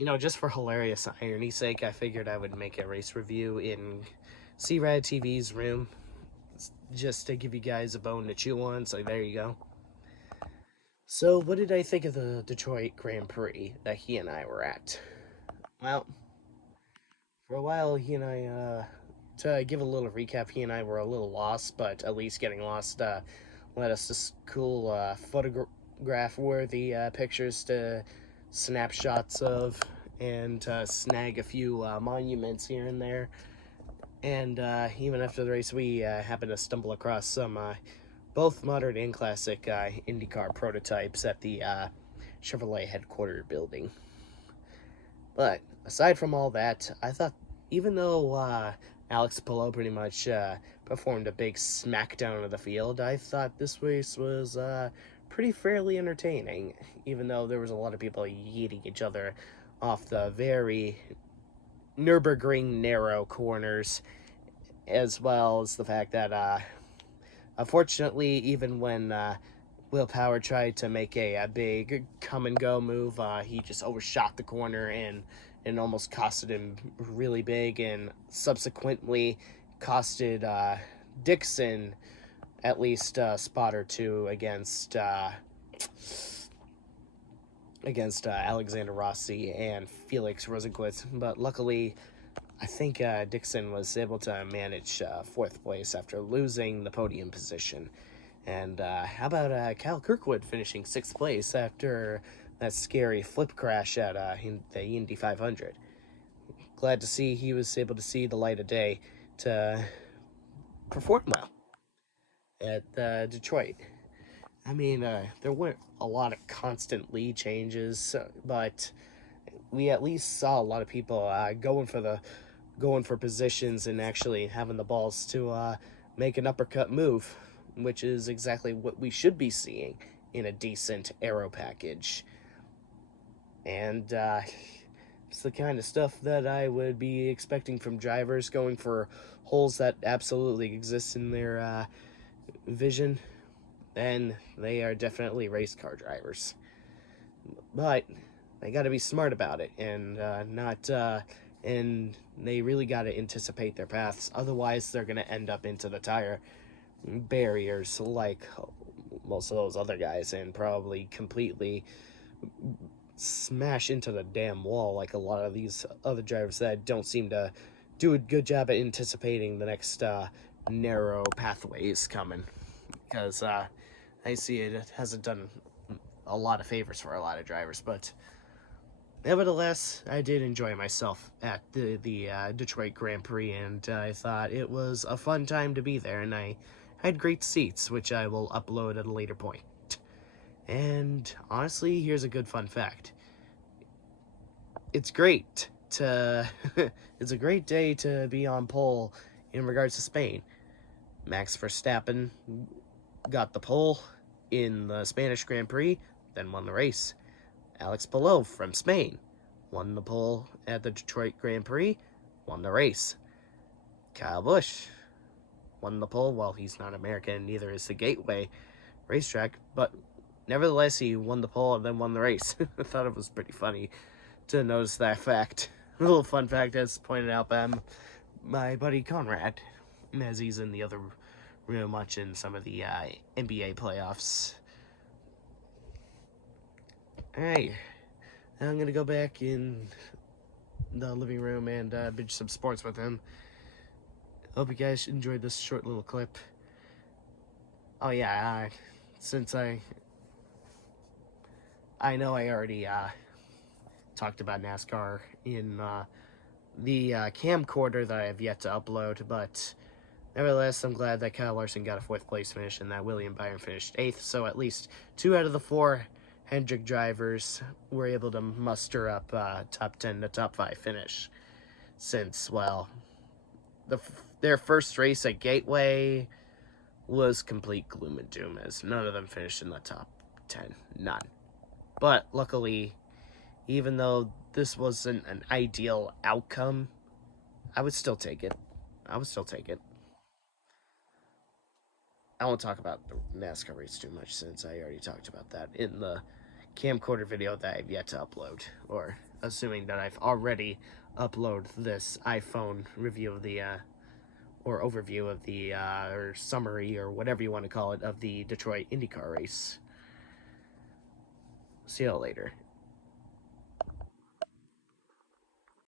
Just for hilarious irony's sake, I figured I would make a race review in C-Rad TV's room just to give you guys a bone to chew on, so there you go. So, what did I think of the Detroit Grand Prix that he and I were at? Well, for a while, to give a little recap, he and I were a little lost, but at least getting lost led us to cool photograph worthy pictures to snapshots of and snag a few monuments here and there. And even after the race, we happened to stumble across some both modern and classic IndyCar prototypes at the Chevrolet headquarters building. But aside from all that, I thought even though Alex Palou pretty much performed a big smackdown of the field, I thought this race was pretty fairly entertaining, even though there was a lot of people yeeting each other off the very Nürburgring narrow corners, as well as the fact that unfortunately, even when Will Power tried to make a big come and go move, he just overshot the corner and almost costed him really big, and subsequently costed Dixon at least a spot or two against Alexander Rossi and Felix Rosenqvist. But luckily, I think Dixon was able to manage fourth place after losing the podium position. And how about Kyle Kirkwood finishing sixth place after that scary flip crash at the Indy 500? Glad to see he was able to see the light of day to perform well at Detroit. I mean, there weren't a lot of constant lead changes, but we at least saw a lot of people going for positions and actually having the balls to make an uppercut move, which is exactly what we should be seeing in a decent aero package. And it's the kind of stuff that I would be expecting from drivers going for holes that absolutely exist in their vision. Then they are definitely race car drivers. But they got to be smart about it and not and they really got to anticipate their paths. Otherwise, they're going to end up into the tire barriers like most of those other guys and probably completely smash into the damn wall like a lot of these other drivers that don't seem to do a good job at anticipating the next narrow pathways coming. Because I see it hasn't done a lot of favors for a lot of drivers, but nevertheless, I did enjoy myself at the Detroit Grand Prix, and I thought it was a fun time to be there, and I had great seats, which I will upload at a later point. And honestly, here's a good fun fact. It's great to it's a great day to be on pole in regards to Spain. Max Verstappen got the pole in the Spanish Grand Prix, then won the race. Alex Palou from Spain won the pole at the Detroit Grand Prix, won the race. Kyle Busch won the pole. Well, he's not American, neither is the Gateway racetrack, but nevertheless, he won the pole and then won the race. I thought it was pretty funny to notice that fact. A little fun fact as pointed out by my buddy Conrad, as he's in the other room watching some of the NBA playoffs. Alright, now I'm going to go back in the living room and binge some sports with him. Hope you guys enjoyed this short little clip. Oh yeah, since I know I already talked about NASCAR in the camcorder that I have yet to upload, but nevertheless, I'm glad that Kyle Larson got a fourth place finish and that William Byron finished eighth, so at least 2 out of the 4 Hendrick drivers were able to muster up top 10 to top 5 finish, since, well, their first race at Gateway was complete gloom and doom, as none of them finished in the top 10. None. But luckily, even though this wasn't an ideal outcome, I would still take it. I won't talk about the NASCAR race too much, since I already talked about that in the camcorder video that I've yet to upload, or assuming that I've already uploaded this iPhone review of the, or overview of the, or summary, or whatever you want to call it, of the Detroit IndyCar race. See you all later.